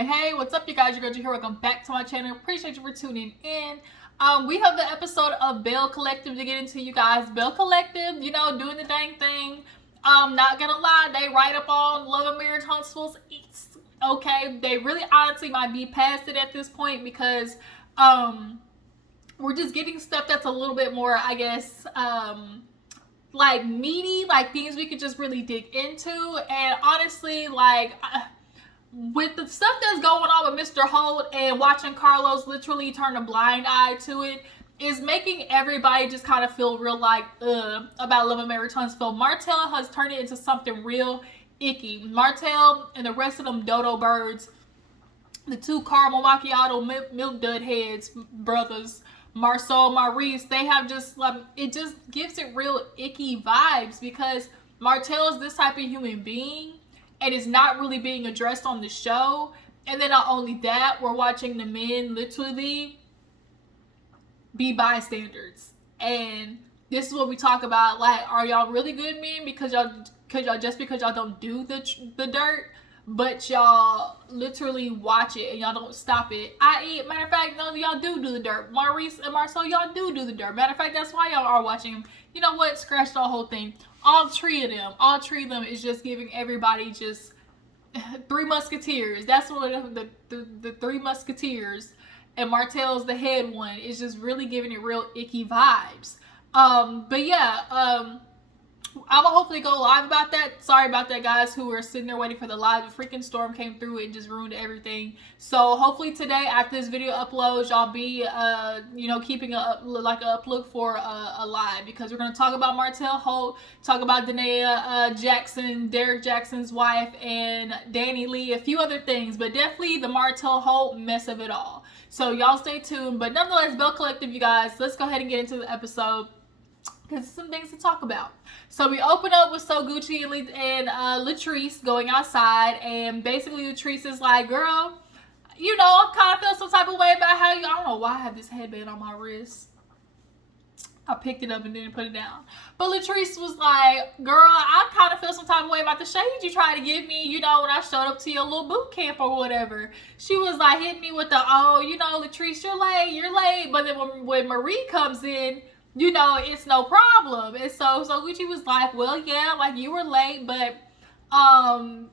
Hey, what's up, you guys? You're here. Welcome back to my channel. Appreciate you for tuning in. We have the episode of Belle Collective to get into, you guys. Belle Collective, doing the dang thing. Not gonna lie, they right up on Love and Marriage Huntsville's eats. Okay, they really honestly might be past it at this point because we're just getting stuff that's a little bit more, I guess, like meaty, like things we could just really dig into. And honestly, like with the stuff that's going on with Mr. Holt and watching Carlos literally turn a blind eye to it is making everybody just kind of feel real like about Love and Marriage Huntsville. Martell has turned it into something real icky. Martell and the rest of them dodo birds, the two caramel macchiato milk dud heads brothers, Marceau, Maurice, they have just like, it just gives it real icky vibes because Martell is this type of human being and it's not really being addressed on the show. And then not only that, we're watching the men literally be bystanders. And this is what we talk about. Like, are y'all really good men because y'all don't do the dirt, but y'all literally watch it and y'all don't stop it. Matter of fact, none of y'all do the dirt. Maurice and Marceau, y'all do the dirt. Matter of fact, that's why y'all are watching him. You know what? Scratch the whole thing. All three of them is just giving everybody just Three Musketeers. That's what the Three Musketeers, and Martell's the head one. Is just really giving it real icky vibes. But yeah, I'm gonna hopefully go live about that. Sorry about that, guys, who were sitting there waiting for the live. The freaking storm came through and just ruined everything. So hopefully today, after this video uploads, y'all be keeping a look for a live, because we're gonna talk about Martell Holt, talk about Danae Jackson, Derek Jackson's wife, and Danny Lee, a few other things, but definitely the Martell Holt mess of it all. So y'all stay tuned. But nonetheless, Belle Collective, you guys, let's go ahead and get into the episode, because there's some things to talk about. So we open up with Sogucci and Latrice going outside, and basically Latrice is like, girl, I kind of feel some type of way about how I don't know why I have this headband on my wrist. I picked it up and didn't put it down. But Latrice was like, girl, I kind of feel some type of way about the shade you tried to give me, when I showed up to your little boot camp or whatever. She was like, hitting me with the, Latrice, you're late. But then when Marie comes in, it's no problem. And so Gucci was like, well, yeah, like you were late, but, I'm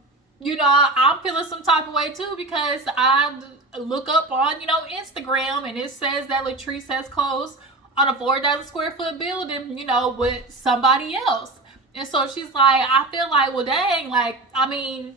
feeling some type of way too, because I look up on, Instagram, and it says that Latrice has closed on a 4,000 square foot building, with somebody else. And so she's like, I feel like, well, dang, like, I mean,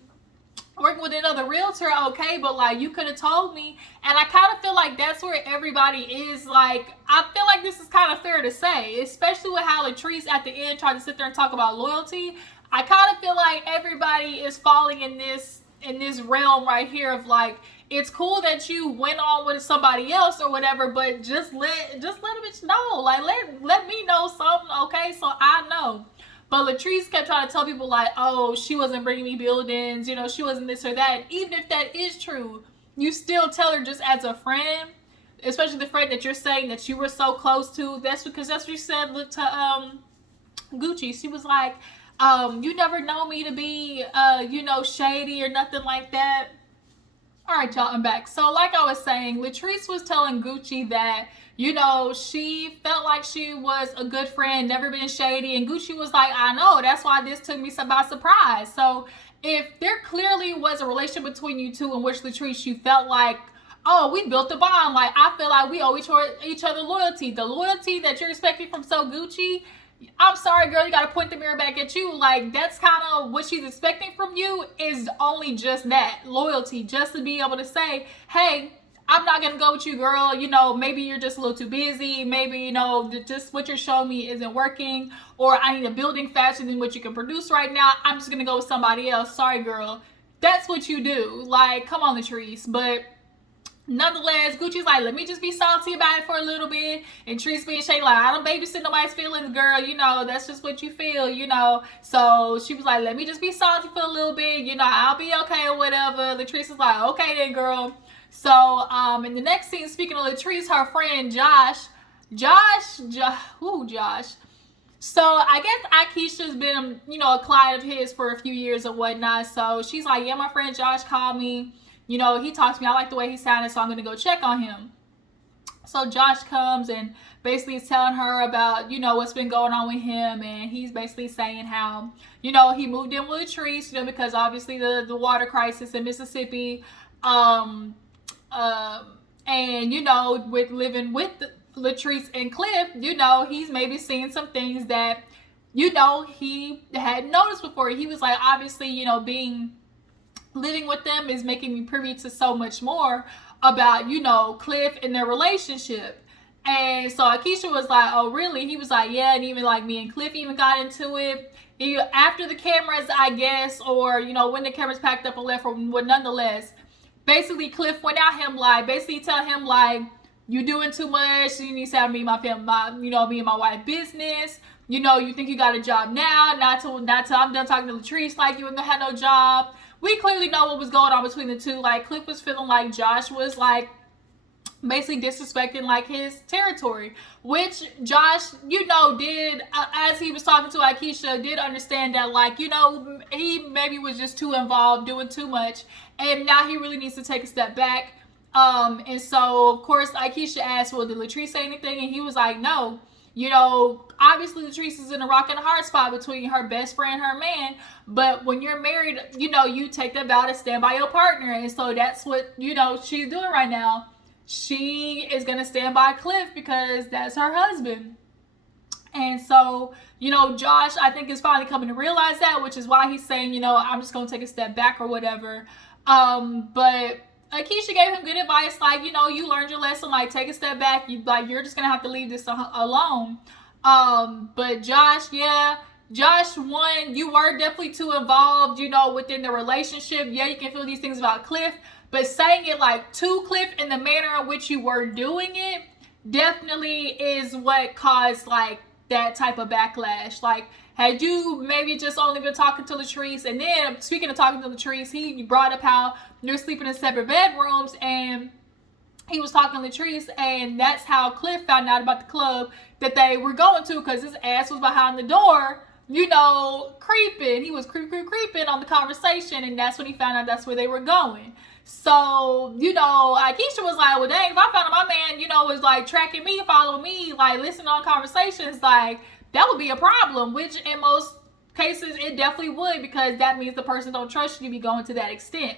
working with another realtor, okay, but like you could have told me. And I kind of feel like that's where everybody is. Like, I feel like this is kind of fair to say, especially with how Latrice at the end tried to sit there and talk about loyalty. I kind of feel like everybody is falling in this realm right here of like, it's cool that you went on with somebody else or whatever, but just let a bitch know, like let me know something, okay, so I know. But Latrice kept trying to tell people like, oh, she wasn't bringing me buildings, she wasn't this or that. And even if that is true, you still tell her just as a friend, especially the friend that you're saying that you were so close to. That's because that's what she said to Gucci. She was like, you never know me to be, shady or nothing like that. All right, y'all, I'm back. So like I was saying, Latrice was telling Gucci that, she felt like she was a good friend, never been shady. And Gucci was like, I know, that's why this took me by surprise. So if there clearly was a relationship between you two in which Latrice, you felt like, oh, we built a bond. Like, I feel like we owe each other loyalty. The loyalty that you're expecting from Sogucci, I'm sorry, girl, you got to point the mirror back at you. Like, that's kind of what she's expecting from you, is only just that, loyalty. Just to be able to say, hey, I'm not going to go with you, girl. Maybe you're just a little too busy. Maybe, just what you're showing me isn't working. Or I need a building faster than what you can produce right now. I'm just going to go with somebody else. Sorry, girl. That's what you do. Like, come on, Latrice. But nonetheless, Gucci's like, let me just be salty about it for a little bit. And Treese being shady, like, I don't babysit nobody's feelings, girl. That's just what you feel, So she was like, let me just be salty for a little bit. I'll be okay or whatever. Latrice is like, okay then, girl. So, in the next scene, speaking of Latrice, her friend Josh. So I guess Akeisha's been, a client of his for a few years or whatnot. So she's like, yeah, my friend Josh called me. you know, he talked to me. I like the way he sounded, so I'm going to go check on him. So Josh comes and basically is telling her about, you know, what's been going on with him. And he's basically saying how, you know, he moved in with Latrice, you know, because obviously the water crisis in Mississippi. Um, and, you know, with living with Latrice and Cliff, you know, he's maybe seeing some things that, you know, he hadn't noticed before. He was like, obviously, you know, living with them is making me privy to so much more about, you know, Cliff and their relationship. And so Akeisha was like, oh, really? He was like, yeah. And even like me and Cliff even got into it. After the cameras, I guess, or, you know, when the cameras packed up and left, or nonetheless, basically Cliff went at him, like, basically tell him, like, you doing too much. You need to have me and my family, you know, me and my wife business. You know, you think you got a job now, not till I'm done talking to Latrice, like you ain't gonna have no job. We clearly know what was going on between the two. Like, Cliff was feeling like Josh was, like, basically disrespecting, like, his territory. Which Josh, you know, did, as he was talking to Akeisha, did understand that, like, you know, he maybe was just too involved, doing too much. And now he really needs to take a step back. And so, of course, Akeisha asked, well, did Latrice say anything? And he was like, no. You know, obviously Latrice is in a rock and a hard spot between her best friend and her man. But when you're married, you know, you take that vow to stand by your partner. And so that's what, you know, she's doing right now. She is going to stand by Cliff because that's her husband. And so, you know, Josh, I think, is finally coming to realize that, which is why he's saying, you know, I'm just going to take a step back or whatever. But Akeisha gave him good advice, like, you know, you learned your lesson, like, take a step back, you're just gonna have to leave this alone. But Josh, one, you were definitely too involved, you know, within the relationship. Yeah, you can feel these things about Cliff, but saying it, like, to Cliff in the manner in which you were doing it definitely is what caused, like, that type of backlash. Like, had you maybe just only been talking to Latrice, and then, speaking of talking to Latrice, he brought up how you're sleeping in separate bedrooms, and he was talking to Latrice, and that's how Cliff found out about the club that they were going to, because his ass was behind the door, you know, creeping. He was creeping on the conversation, and that's when he found out that's where they were going. So, you know, Akeisha was like, well, dang, if I found out my man, you know, was, like, tracking me, following me, like, listening on conversations, like, that would be a problem, which in most cases it definitely would, because that means the person don't trust you to be going to that extent.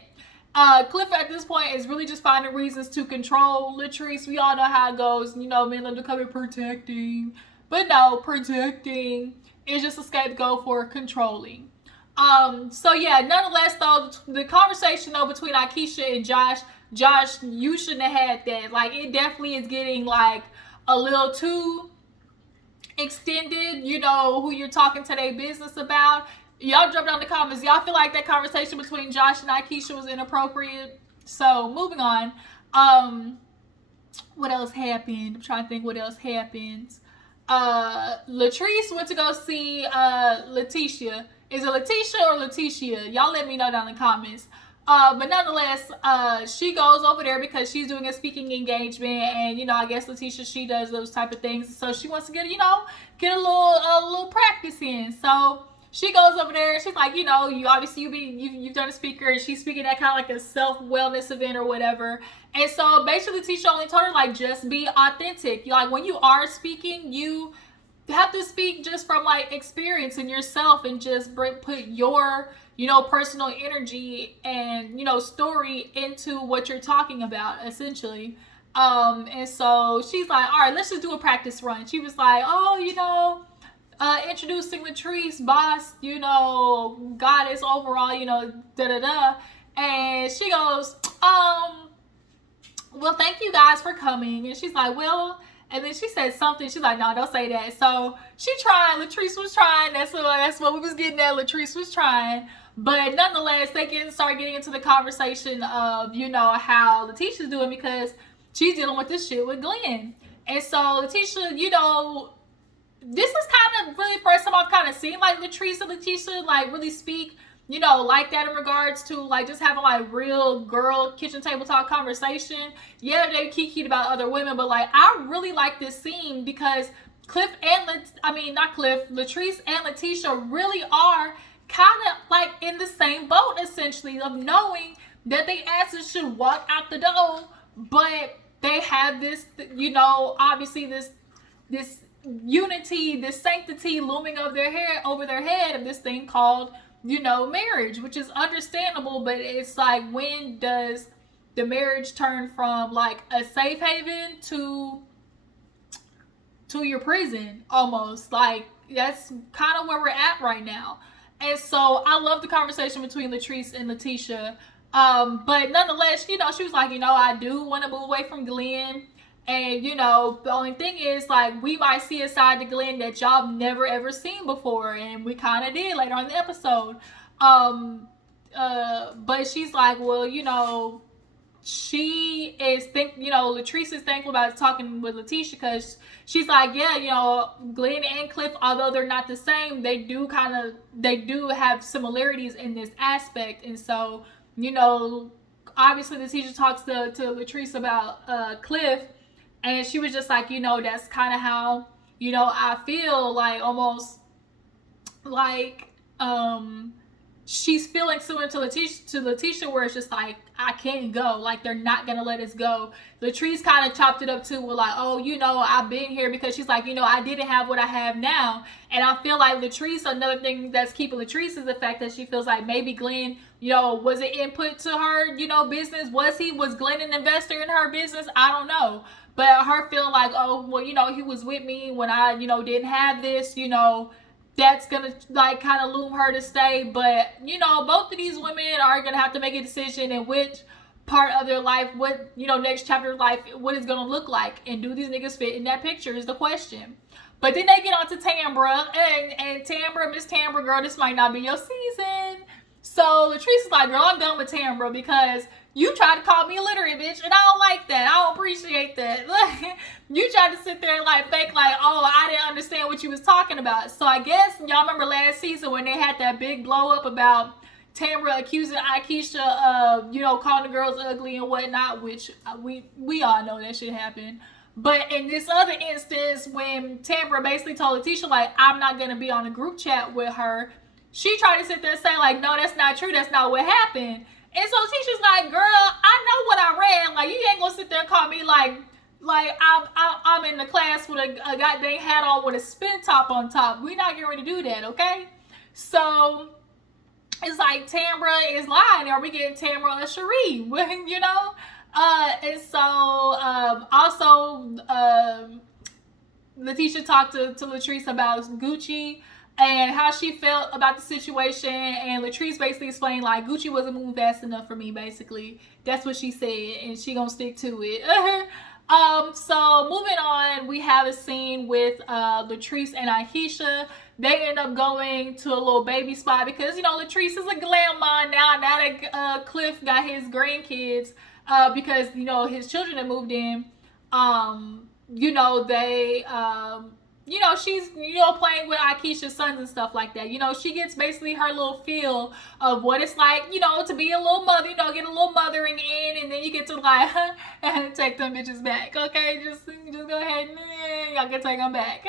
Cliff at this point is really just finding reasons to control Latrice. We all know how it goes. You know, men love to come in protecting. But no, protecting is just a scapegoat for controlling. So yeah, nonetheless though, the conversation though between Akeisha and Josh, you shouldn't have had that. Like, it definitely is getting, like, a little too extended, you know, who you're talking to their business about. Y'all drop down in the comments. Y'all feel like that conversation between Josh and Akeisha was inappropriate? So, moving on. What else happened? I'm trying to think what else happened. Latrice went to go see Lateshia. Is it Lateshia or Lateshia? Y'all let me know down in the comments. But nonetheless, she goes over there because she's doing a speaking engagement, and, you know, I guess Lateshia, she does those type of things, so she wants to get, you know, get a little practice in. So she goes over there, and she's like, you know, you obviously you've done a speaker, and she's speaking at kind of like a self-wellness event or whatever. And so basically Lateshia only told her, like, just be authentic. Like, when you are speaking, you have to speak just from, like, experience in yourself, and just put your, you know, personal energy and, you know, story into what you're talking about, essentially. And so she's like, all right, let's just do a practice run. She was like, oh, you know, introducing Latrice, boss, you know, goddess overall, you know, da-da-da. And she goes, well, thank you guys for coming. And she's like, well, and then she said something. She's like, no, don't say that. So she tried. Latrice was trying. That's what we was getting at. Latrice was trying. But nonetheless, they start getting into the conversation of, you know, how Lateshia's doing, because she's dealing with this shit with Glen. And so Lateshia, you know, this is kind of really first time I've kind of seen, like, Latrice and Lateshia, like, really speak, you know, like that in regards to, like, just having, like, real girl kitchen table talk conversation. Yeah, they kikied about other women, but, like, I really like this scene because Latrice and Lateshia really are kind of, like, in the same boat, essentially, of knowing that they asses should walk out the door, but they have this, you know, obviously this unity, this sanctity looming over their head of this thing called, you know, marriage, which is understandable. But it's like, when does the marriage turn from like a safe haven to your prison almost? Like, that's kind of where we're at right now. And so I love the conversation between Latrice and Lateshia. But nonetheless, you know, she was like, you know, I do want to move away from Glen. And, you know, the only thing is, like, we might see a side to Glen that y'all never ever seen before. And we kind of did later on in the episode. But she's like, well, you know, she is you know, Latrice is thankful about talking with Lateshia, because she's like, yeah, you know, Glen and Cliff, although they're not the same, they do have similarities in this aspect. And so, you know, obviously the teacher talks to Latrice about Cliff, and she was just like, you know, that's kind of how, you know, I feel, like almost like she's feeling similar to Lateshia, where it's just like, I can't go. Like, they're not gonna let us go. Latrice kind of chopped it up too, with like, oh, you know, I've been here, because she's like, you know, I didn't have what I have now. And I feel like Latrice, another thing that's keeping Latrice is the fact that she feels like maybe Glen, you know, was it input to her, you know, business? Was Glen an investor in her business? I don't know. But her feeling like, oh, well, you know, he was with me when I, you know, didn't have this, you know, that's gonna like kind of loom her to stay. But, you know, both of these women are gonna have to make a decision in which part of their life, what, you know, next chapter of life, what it's gonna look like, and do these niggas fit in that picture is the question. But then they get on to Tambra, and Tambra, Miss Tambra, girl, this might not be your season. So Latrice is like, girl, I'm done with Tambra, because you tried to call me illiterate, bitch, and I don't like that. I don't appreciate that. You tried to sit there and like fake like, oh, I didn't understand what you was talking about. So I guess y'all remember last season when they had that big blow up about Tambra accusing Akeisha of, you know, calling the girls ugly and whatnot, which we all know that shit happened. But in this other instance, when Tambra basically told Lateshia, like, I'm not going to be on a group chat with her, she tried to sit there and say, like, no, that's not true. That's not what happened. And so Tisha's like, girl, I know what I read. Like, you ain't going to sit there and call me like I'm in the class with a goddamn hat on with a spin top on top. We're not getting ready to do that, okay? So it's like Tambra is lying. Are we getting Tambra or Cherie? You know? And so also Lateshia talked to Latrice about Gucci and how she felt about the situation, and Latrice basically explained like Gucci wasn't moving fast enough for me. Basically, that's what she said, and she gonna stick to it. So moving on, we have a scene with Latrice and Akeisha. They end up going to a little baby spot because, you know, Latrice is a glam mom now that Cliff got his grandkids, because, you know, his children have moved in. You know, they you know, she's, you know, playing with Akeisha's sons and stuff like that. You know, she gets basically her little feel of what it's like, you know, to be a little mother, you know, get a little mothering in, and then you get to like take them bitches back, okay? Just go ahead and y'all can take them back.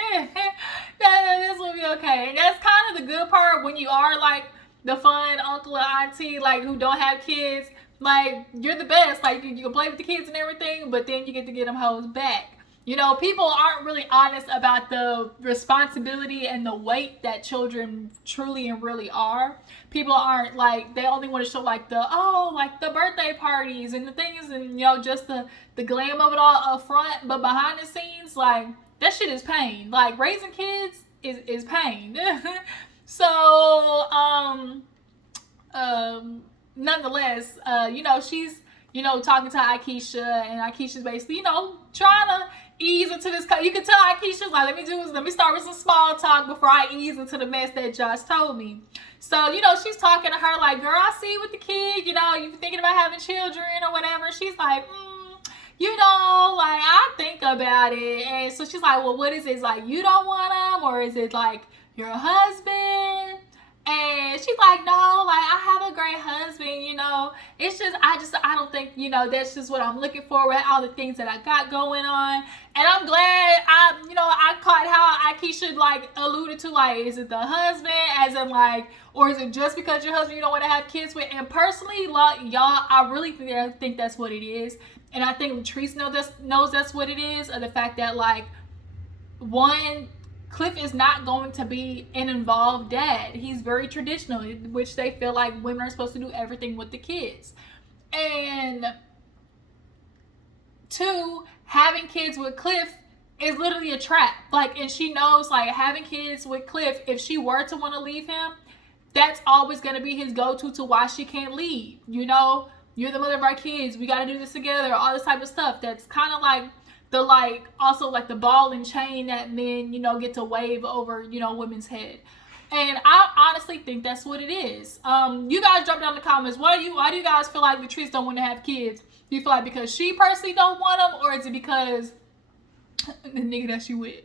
This will be okay. And that's kind of the good part when you are like the fun uncle or auntie, like, who don't have kids. Like, you're the best. Like, you can play with the kids and everything, but then you get to get them hoes back. You know, people aren't really honest about the responsibility and the weight that children truly and really are. People aren't like, they only want to show like like the birthday parties and the things and, you know, just the glam of it all up front. But behind the scenes, like, that shit is pain. Like, raising kids is pain. So, nonetheless, you know, she's, you know, talking to Akeisha, and Akeisha's basically, you know, trying to ease into this. You can tell Akeisha's like, let me start with some small talk before I ease into the mess that Josh told me. So, you know, she's talking to her like, girl, I see you with the kid, you know, you thinking about having children or whatever. She's like, you know, like, I think about it. And so she's like, well, what is it? It's like, you don't want them, or is it like your husband? And she's like, no, like, I have a great husband, you know. It's just, I don't think, you know, that's just what I'm looking for with all the things that I got going on. And I'm glad I caught how Akeisha, like, alluded to, like, is it the husband, as in, like, or is it just because your husband you don't want to have kids with? And personally, like, y'all, I really think that's what it is. And I think Latrice knows that's what it is, of the fact that, like, one, Cliff is not going to be an involved dad. He's very traditional, which they feel like women are supposed to do everything with the kids. And two, having kids with Cliff is literally a trap. Like, and she knows, like, having kids with Cliff, if she were to want to leave him, that's always going to be his go-to to why she can't leave. You know, you're the mother of our kids. We got to do this together. All this type of stuff. That's kind of like the, like, also like the ball and chain that men, you know, get to wave over, you know, women's head. And I honestly think that's what it is. You guys drop down in the comments. Why do you guys feel like Latrice don't want to have kids? Do you feel like because she personally don't want them, or is it because the nigga that she with?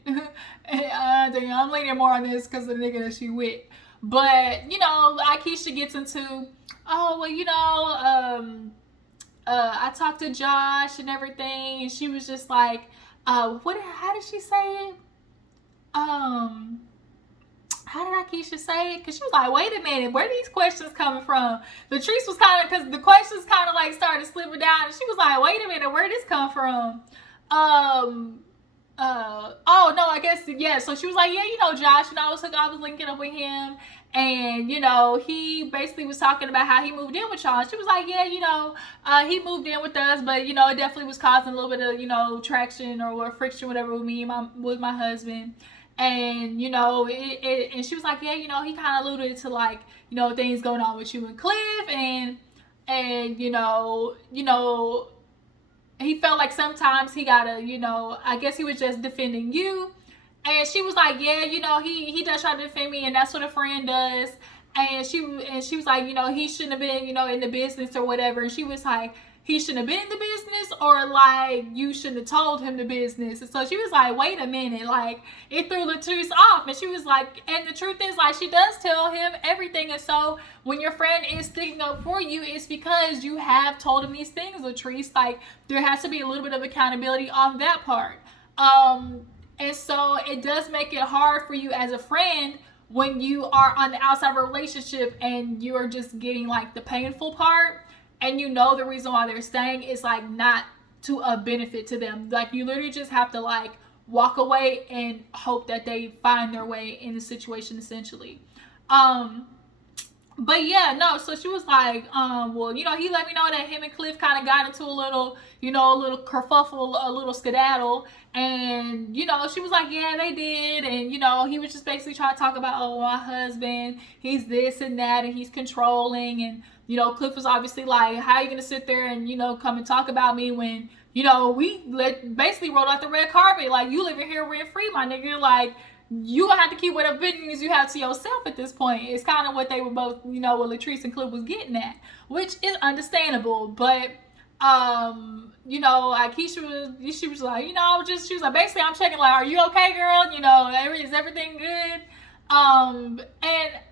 I'm leaning more on this because of the nigga that she with. But, you know, Akeisha gets into, oh, well, you know, I talked to Josh and everything, and she was just like, how did she say it? How did Akeisha say it? Because she was like, wait a minute, where are these questions coming from? Latrice was kind of, because the questions kind of like started slipping down, and she was like, wait a minute, where did this come from? Oh no, I guess, yeah. So she was like, yeah, you know, Josh, and I was linking up with him, and, you know, he basically was talking about how he moved in with y'all. She was like, yeah, you know, he moved in with us, but, you know, it definitely was causing a little bit of, you know, traction or friction, whatever, with me and with my husband. And, you know, and she was like, yeah, you know, he kind of alluded to, like, you know, things going on with you and Cliff, and you know, he felt like sometimes he gotta, you know, I guess he was just defending you. And she was like, yeah, you know, he does try to defend me, and that's what a friend does. And she was like, you know, he shouldn't have been, you know, in the business or whatever. And she was like, he shouldn't have been in the business, or like you shouldn't have told him the business. And so she was like, wait a minute, like, it threw Latrice off. And she was like, and the truth is, like, she does tell him everything. And so when your friend is sticking up for you, it's because you have told him these things, Latrice. Like, there has to be a little bit of accountability on that part. And so it does make it hard for you as a friend when you are on the outside of a relationship and you're just getting, like, the painful part, and you know the reason why they're staying is, like, not to a benefit to them. Like, you literally just have to, like, walk away and hope that they find their way in the situation, essentially. But yeah, no, so she was like, well, you know, he let me know that him and Cliff kind of got into a little kerfuffle, a little skedaddle. And, you know, she was like, yeah, they did. And, you know, he was just basically trying to talk about, oh, my husband, he's this and that, and he's controlling. And, you know, Cliff was obviously like, how are you going to sit there and, you know, come and talk about me when, you know, we basically rolled out the red carpet. Like, you living here rent free, my nigga. Like, you gonna have to keep whatever opinions you have to yourself at this point. It's kind of what they were both, you know, what Latrice and Cliff was getting at, which is understandable. But, you know, she was like, you know, she was like, basically, I'm checking, like, are you okay, girl? You know, is everything good? And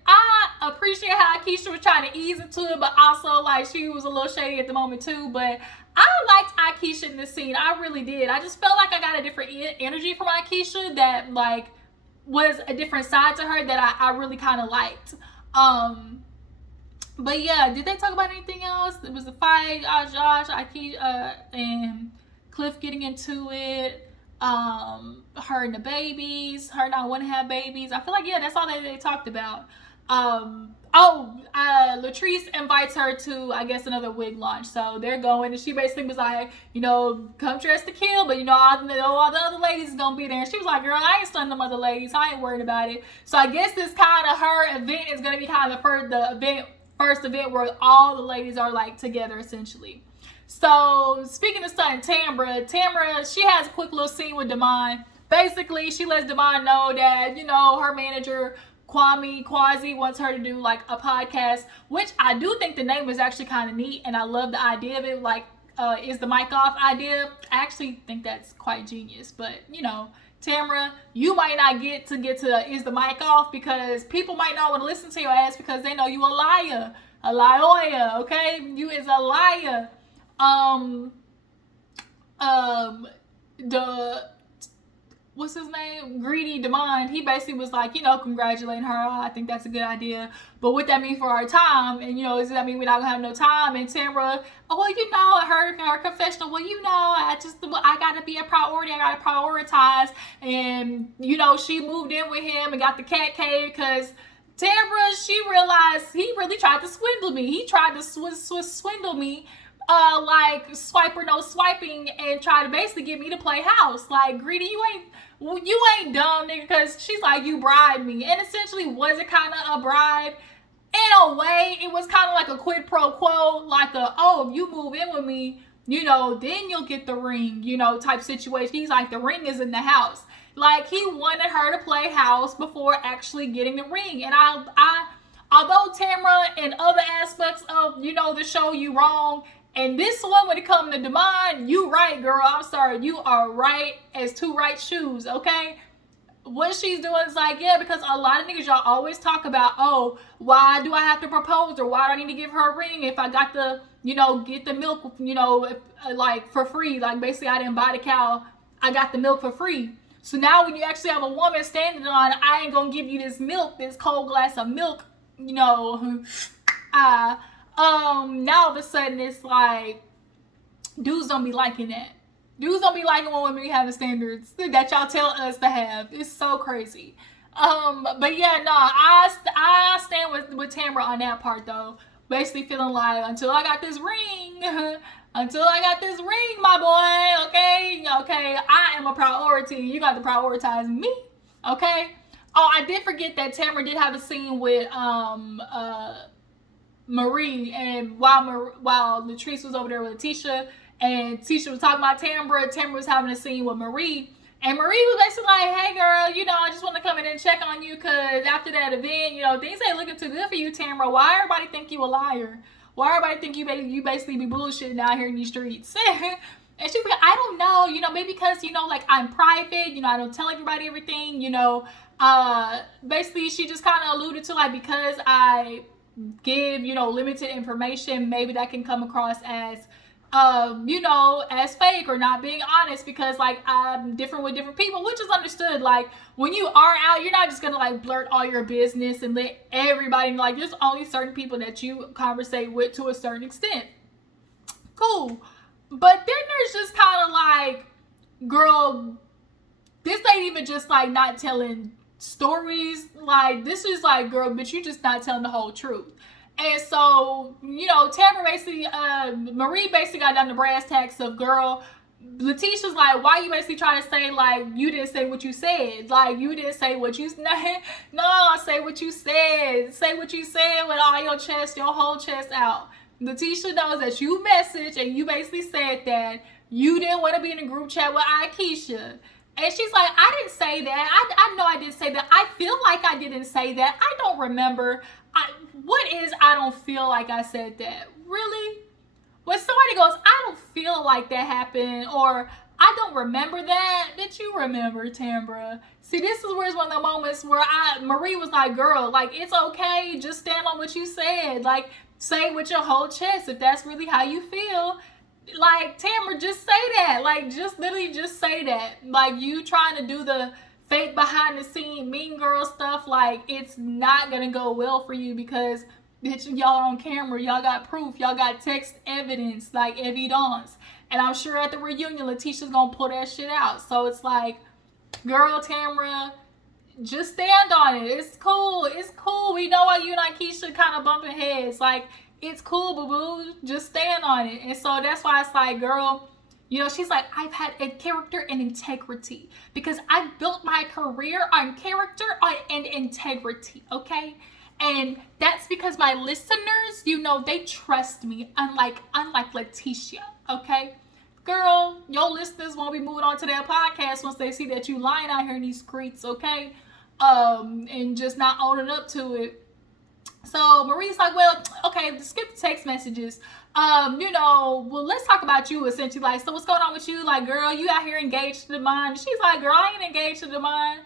I appreciate how Akeisha was trying to ease into it, but also, like, she was a little shady at the moment too. But I liked Akeisha in this scene. I really did. I just felt like I got a different energy from Akeisha that, like, was a different side to her that I really kind of liked. But yeah, did they talk about anything else? It was a fight, Josh, Akeisha, and Cliff getting into it. Her and the babies, her not wanting to have babies. I feel like, yeah, that's all they talked about. Latrice invites her to, I guess, another wig launch. So they're going, and she basically was like, you know, come dressed to kill, but, you know, all the other ladies is gonna be there. And she was like, girl, I ain't stunning them other ladies. I ain't worried about it. So I guess this kind of her event is gonna be kind of the first event where all the ladies are, like, together, essentially. So speaking of stunning Tambra, she has a quick little scene with Damon. Basically, she lets Damon know that, you know, her manager Quasi wants her to do, like, a podcast, which I do think the name is actually kind of neat, and I love the idea of it. Like, is the mic off idea? I actually think that's quite genius, but, you know, Tambra, you might not get to is the mic off, because people might not want to listen to your ass because they know you a liar. A liar, okay? You is a liar. The what's his name? Greedy Demand. He basically was like, congratulating her. Oh, I think that's a good idea. But what that mean for our time? And does that mean we're not gonna have no time? And Tambra, her confessional. Well, I gotta be a priority. I gotta prioritize. And she moved in with him and got the cat cave because Tambra, she realized he really tried to swindle me. He tried to swindle me. Like swipe or no swiping, and try to basically get me to play house. Like, Greedy, you ain't dumb, nigga, because she's like, you bribed me. And essentially, was it kind of a bribe? In a way, it was kind of like a quid pro quo, like if you move in with me, then you'll get the ring, type situation. He's like, the ring is in the house. Like, he wanted her to play house before actually getting the ring. And although Tambra and other aspects of, the show, you wrong, and this one, when it comes to Demand, you right, girl. I'm sorry. You are right as two right shoes, okay? What she's doing is like, yeah, because a lot of niggas, y'all always talk about, why do I have to propose, or why do I need to give her a ring if I got to, get the milk, like for free. Like, basically, I didn't buy the cow. I got the milk for free. So now when you actually have a woman standing on, I ain't gonna give you this milk, this cold glass of milk, now all of a sudden it's like, dudes don't be liking that. Dudes don't be liking when women be having standards that y'all tell us to have. It's so crazy. But yeah, no, I stand with Tambra on that part though. Basically feeling like, until I got this ring, my boy, okay, I am a priority. You got to prioritize me, okay? Oh, I did forget that Tambra did have a scene with Marie, and while Latrice was over there with Lateshia, and Tisha was talking about Tambra was having a scene with Marie, and Marie was basically like, hey girl, I just want to come in and check on you, because after that event, things ain't looking too good for you, Tambra. Why everybody think you a liar? Why everybody think you basically be bullshitting out here in these streets? And she's like, I don't know, maybe because, like, I'm private, I don't tell everybody everything, basically she just kind of alluded to, like, because I give, limited information, maybe that can come across as, as fake or not being honest, because, like, I'm different with different people, which is understood. Like, when you are out, you're not just gonna, like, blurt all your business and let everybody know. Like, there's only certain people that you conversate with to a certain extent. Cool. But then there's just kind of like, girl, this ain't even just, like, not telling stories. Like, this is like, girl, bitch, you just not telling the whole truth. And so, Tambra basically, Marie basically got down to brass tacks of, girl, Letitia's like, why you basically trying to say, like, you didn't say what you said? Like, you didn't say what you said. No, say what you said. Say what you said with all your whole chest out. Letitia knows that you messaged and you basically said that you didn't want to be in a group chat with Akeisha. And she's like, I didn't say that. I know I didn't say that. I feel like I didn't say that. I don't remember. I don't feel like I said that? Really? When somebody goes, I don't feel like that happened, or I don't remember that, bitch, you remember, Tambra. See, this is where it's one of the moments where Marie was like, girl, like, it's okay. Just stand on what you said. Like, say with your whole chest if that's really how you feel. Like, Tambra, just say that. Like, just literally just say that. Like, you trying to do the fake behind the scene mean girl stuff, like, it's not gonna go well for you, because, bitch, y'all on camera, y'all got proof, y'all got text evidence, like, evidence. And I'm sure at the reunion, Letitia's gonna pull that shit out. So it's like, girl, Tambra, just stand on it. It's cool. It's cool. We know why you and Akeisha kind of bumping heads. Like, it's cool, boo-boo. Just stand on it. And so that's why it's like, girl, she's like, I've had a character and integrity, because I've built my career on character and integrity, okay? And that's because my listeners, they trust me, unlike Lateshia, okay? Girl, your listeners won't be moving on to their podcast once they see that you lying out here in these streets, okay? And just not owning up to it. So Marie's like, well, okay, skip the text messages. Well, let's talk about you, essentially. Like, so what's going on with you? Like, girl, you out here engaged to Demond. She's like, girl, I ain't engaged to Demond.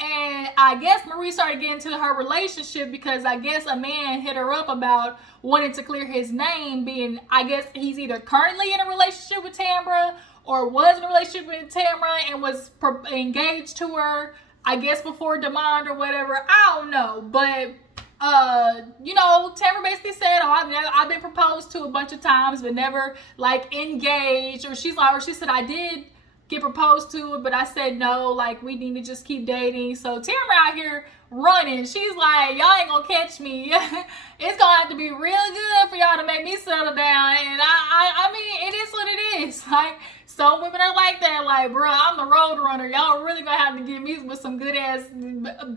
And I guess Marie started getting into her relationship because I guess a man hit her up about wanting to clear his name, being, I guess he's either currently in a relationship with Tambra or was in a relationship with Tambra and was engaged to her, I guess before Demond or whatever. I don't know. But Tambra basically said, oh, I've been proposed to a bunch of times, but never like engaged. Or she said, I did get proposed to, but I said no, like we need to just keep dating. So Tambra out here running. She's like, y'all ain't gonna catch me. It's gonna have to be real good for y'all to make me settle down. And I mean, it is what it is. Like, some women are like that. Like, bro, I'm the road runner. Y'all really gonna have to give me with some good ass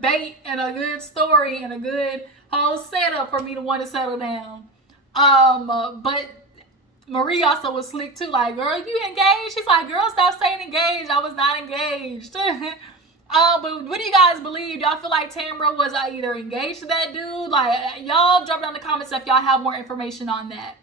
bait and a good story and a good whole setup for me to want to settle down. But Marie also was slick too. Like, girl, you engaged? She's like, girl, stop saying engaged. I was not engaged. But what do you guys believe? Y'all feel like Tambra was either engaged to that dude? Like, y'all drop down in the comments if y'all have more information on that.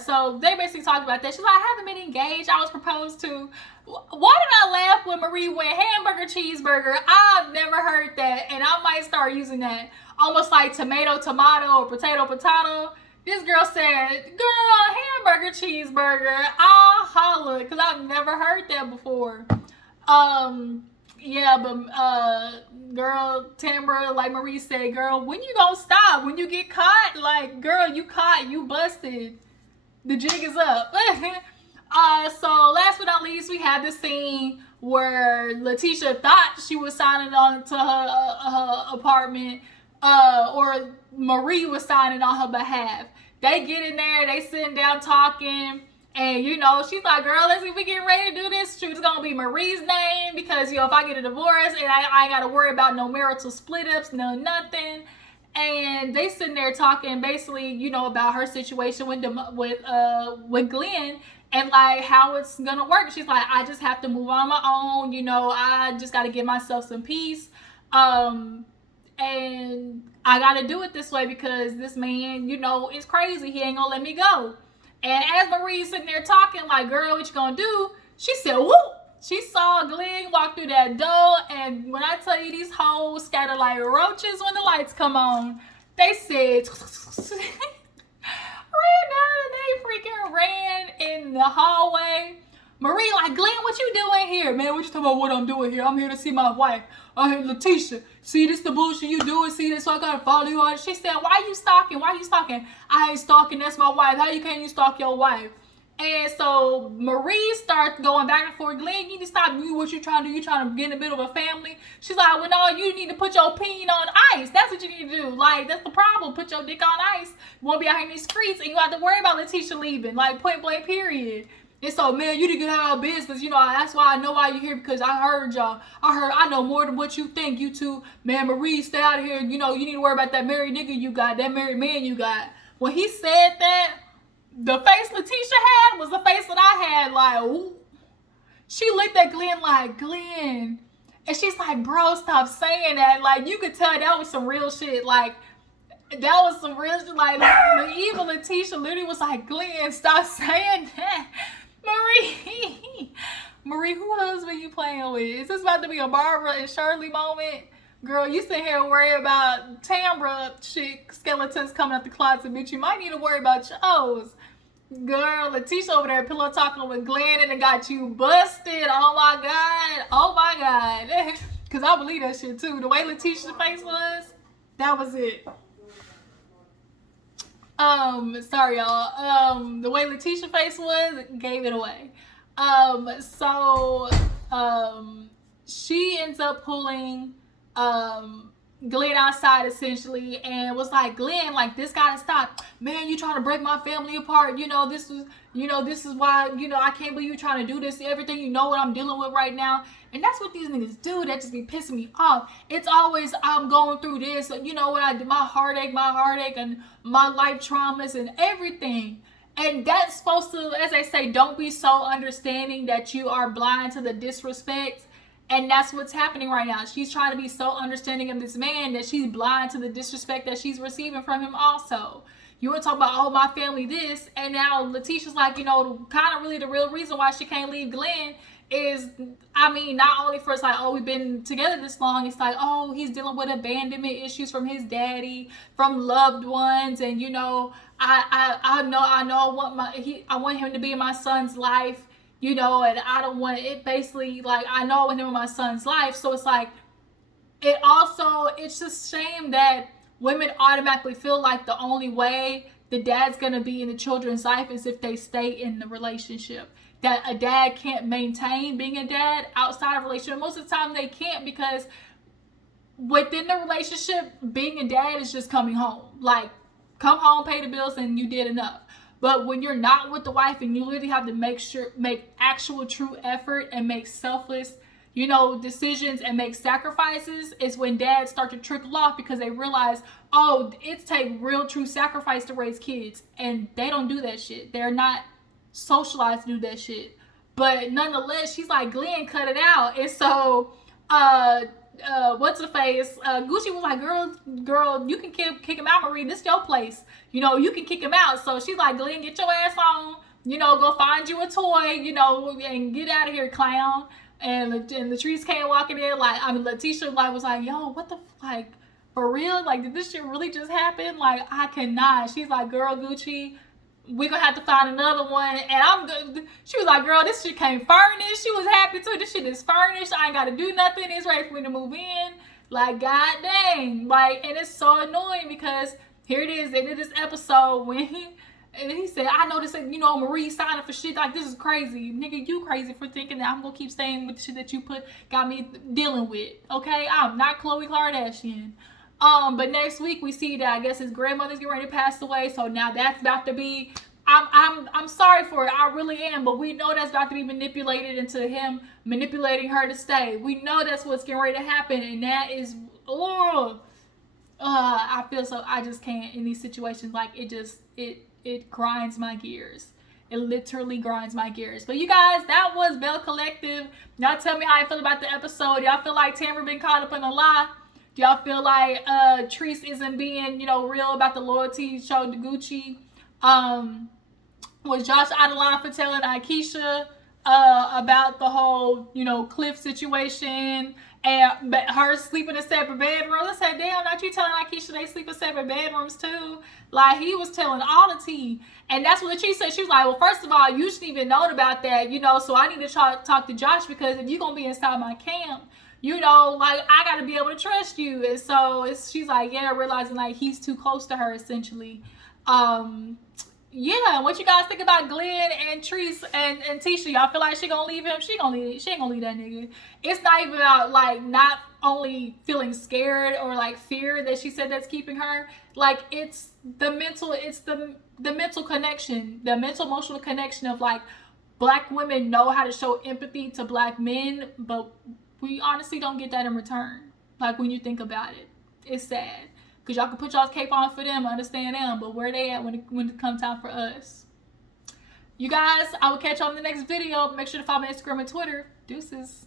So they basically talked about that. She's like, I haven't been engaged. I was proposed to. Why did I laugh when Marie went hamburger, cheeseburger? I've never heard that, and I might start using that. Almost like tomato, or potato. This girl said, girl, hamburger, cheeseburger. I'll holler, because I've never heard that before. Girl, Tambra, like Marie said, girl, when you gonna stop? When you get caught? Like, girl, you caught, you busted. The jig is up. So last but not least, we had this scene where Lateshia thought she was signing on to her apartment, or Marie was signing on her behalf. They get in there, they sitting down talking, and she's like, girl, let's see if we get ready to do this. It's gonna be Marie's name because if I get a divorce and I ain't gotta worry about no marital split ups, no nothing. And they sitting there talking basically, about her situation with Glen and like how it's gonna work. She's like, I just have to move on my own, I just gotta give myself some peace. And I gotta do it this way because this man, is crazy. He ain't gonna let me go. And as Marie's sitting there talking, like, girl, what you gonna do? She said, whoop! She saw Glen walk through that door, and when I tell you these hoes scatter like roaches when the lights come on, they said, ran in the hallway. Marie like, Glen, what you doing here? Man, what you talking about what I'm doing here? I'm here to see my wife. Lateshia, see this the bullshit you doing? See this, so I gotta follow you on. She said, why you stalking? Why you stalking? I ain't stalking, that's my wife. How can't you stalk your wife? And so Marie starts going back and forth. Glen, you need to stop. What you trying to do? You trying to get in the middle of a family? She's like, well, no, you need to put your peen on ice. That's what you need to do. Like, that's the problem. Put your dick on ice. You won't be out here in these streets, and you have to worry about Lateshia leaving. Like, point blank, period. And so, man, you didn't get out of business. That's why I know why you're here, because I heard y'all. I know more than what you think. You two, man, Marie, stay out of here. You need to worry about that married nigga you got, that married man you got. When he said that, the face Lateshia had was the face that I had, like, ooh. She looked at Glen like, Glen. And she's like, bro, stop saying that. Like, you could tell that was some real shit. Like, that was some real shit. Like, the evil Lateshia literally was like, Glen, stop saying that. Marie, who husband you playing with? Is this about to be a Barbara and Shirley moment? Girl, you sit here and worry about Tambra shit, skeletons coming out the closet, bitch. You might need to worry about yours. Girl, Lateshia over there pillow talking with Glen and it got you busted. Oh my God. Because I believe that shit too. The way Leteshia's face was, that was it. Sorry y'all. The way Lateshia's face was, gave it away. She ends up pulling Glen outside essentially and was like, Glen, like, this gotta stop. Man, you trying to break my family apart. This is why, I can't believe you trying to do this. Everything, what I'm dealing with right now. And that's what these niggas do. That just be pissing me off. It's always, I'm going through this. What I did, my heartache and my life traumas and everything. And that's supposed to, as they say, don't be so understanding that you are blind to the disrespect. And that's what's happening right now. She's trying to be so understanding of this man that she's blind to the disrespect that she's receiving from him also. You want to talk about, oh, my family this, and now Lateshia's like, you know, kind of really the real reason why she can't leave Glen is, I mean, not only for it's like, oh, we've been together this long, it's like, oh, he's dealing with abandonment issues from his daddy, from loved ones, and you know, I know I want him to be in my son's life, you know, and I don't want it. Basically, like, I know I want him in my son's life, so it's like, it's just shame that women automatically feel like the only way the dad's gonna be in the children's life is if they stay in the relationship. That a dad can't maintain being a dad outside of a relationship. Most of the time they can't, because within the relationship, being a dad is just coming home. Like, come home, pay the bills, and you did enough. But when you're not with the wife and you literally have to make actual true effort and make selfless, you know, decisions and make sacrifices, is when dads start to trickle off, because they realize, oh, it takes real true sacrifice to raise kids, and they don't do that shit. They're not socialized to do that shit. But nonetheless, she's like, Glen, cut it out. And so what's the face, Gucci was like, girl, you can kick him out, Marie, this is your place, you know, you can kick him out. So she's like, Glen, get your ass on, you know, go find you a toy, you know, and get out of here, clown. And Latrice came walking in, like, I mean, Lateshia like was like, yo, what the, like, for real, like, did this shit really just happen? Like, I cannot. She's like, girl, Gucci, we're gonna have to find another one. And she was like, girl, this shit came furnished. She was happy too. This shit is furnished. I ain't gotta do nothing. It's ready for me to move in. Like, god dang. Like, and it's so annoying, because here it is, they did this episode when he said, I know this, you know, Marie signing for shit like this is crazy. Nigga, you crazy for thinking that I'm gonna keep staying with the shit that you got me dealing with. Okay, I'm not Khloe Kardashian. But next week we see that I guess his grandmother's getting ready to pass away, so now that's about to be, I'm sorry for it, I really am, but we know that's about to be manipulated into him manipulating her to stay. We know that's what's getting ready to happen, and that is, I feel so, I just can't in these situations. Like, it grinds my gears. It literally grinds my gears. But you guys, that was Belle Collective. Y'all tell me how you feel about the episode. Y'all feel like Tambra been caught up in a lie? Do y'all feel like Latrice isn't being, you know, real about the loyalty showed to Gucci? Was Josh out of line for telling Akeisha about the whole, you know, Cliff situation and her sleeping in separate bedrooms? I said, damn, not you telling Akeisha they sleep in separate bedrooms too? Like, he was telling all the tea. And that's what Latrice said. She was like, well, first of all, you shouldn't even know about that, you know, so I need to talk to Josh, because if you're going to be inside my camp, you know, like, I got to be able to trust you. And so she's like, yeah, realizing like he's too close to her, essentially. Yeah, what you guys think about Glen and Treese and Tisha? Y'all feel like she gonna leave him? She ain't gonna leave that nigga. It's not even about like not only feeling scared or like fear that she said that's keeping her. Like, it's the mental connection, the mental emotional connection of like, black women know how to show empathy to black men, but we honestly don't get that in return. Like, when you think about it, it's sad. Because y'all can put y'all's cape on for them, understand them, but where they at when it comes time for us? You guys, I will catch y'all in the next video. Make sure to follow me on Instagram and Twitter. Deuces.